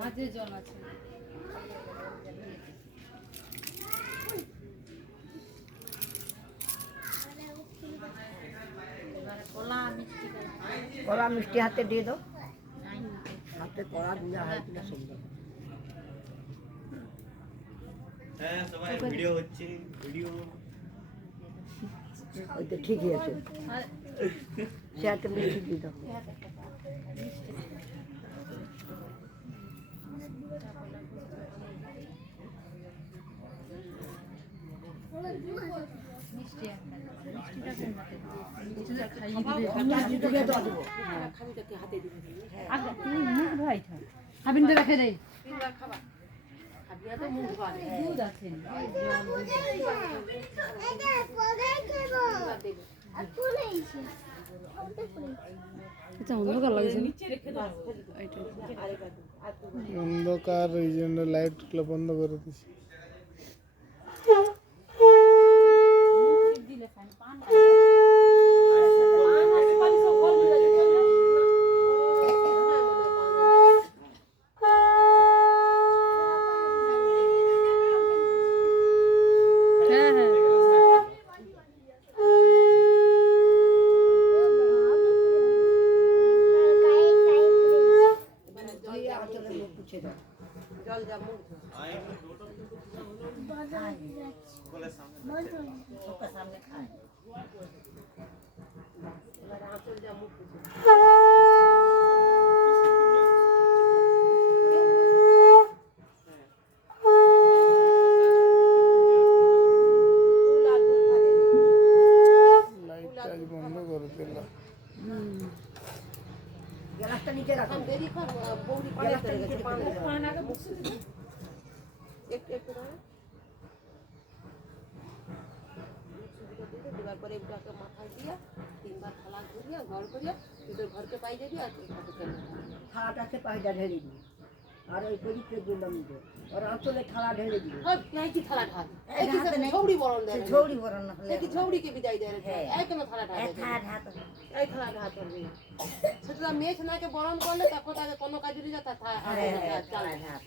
মাঝে জল আছে। কলা মিষ্টি হাতে দিয়ে দাও, হাতে কলা দিয়ে হয় কিনা সুন্দর। হ্যাঁ সবাই ভিডিও হচ্ছে, ভিডিও ওই তো ঠিকই আছে, সে হাতে মিষ্টি দিয়ে দাও। খাবিন তো রেখে দেয়। দুধ আছে। অন্ধকার লাগছে, অন্ধকার, এই জন্য লাইটগুলো বন্ধ করে দিছি। বন্ধ করে দিলাম। গ্যাসটা নিচে রাখো, দেওয়ার পরে এগুলোকে মাথায় দিয়ে তিনবার থালা ঘুরিয়ে ঘর করিয়া তোদের ঘরকে পাই যাবি আর থালাটাকে পায়টা ঢেলে দিবি, আর ওই পরিচয় দিলাম ওর আঁচলে থালা ঢেলে দিবি। কি থালা ঢাল ছৌড়ি বরণ দেয়, ঝৌড়ি বরণ না হলে কি ছৌড়িকে বিদায় দেয়, এই কেন থালা ঢাল, এই থালা ঢাল করবি সেটা মেয়ে ছেলেকে বরণ করলে তখন তাকে কোনো কাজে যা তা